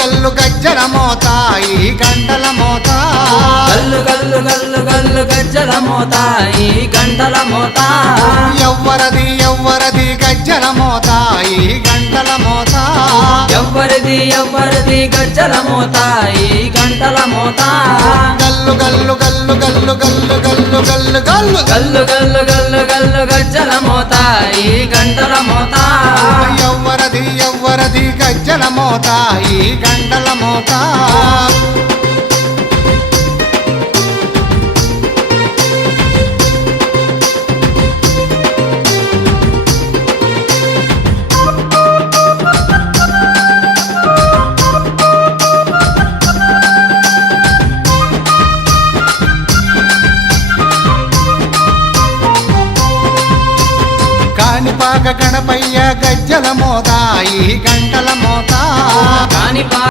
గల్లు గజ్జల మోత ఈ గంటల మోత గల్లు గల్లు గల్లు గల్లు గజ్జల మోత ఈ గంటల మోత ఎవ్వరది ఎవ్వరది గజ్జల మోత ఈ గంటల మోత ఎవ్వరిది ఎవ్వరిది గజ్జల మోత ఈ గంటల మోత గల్లు గల్లు గల్లు గల్లు గల్లు గల్లు గల్లు గల్లు గల్లు గల్లు గల్లు గల్లు గజ్జల మోత ఈ గంటల మోత ఎవ్వరది ఎవ్వరది గజ్జల మోత ఈ గంటల మోత కాణిపాక గణపయ్య గజ్జల మోత ఈ గంటల మోత కాణిపాక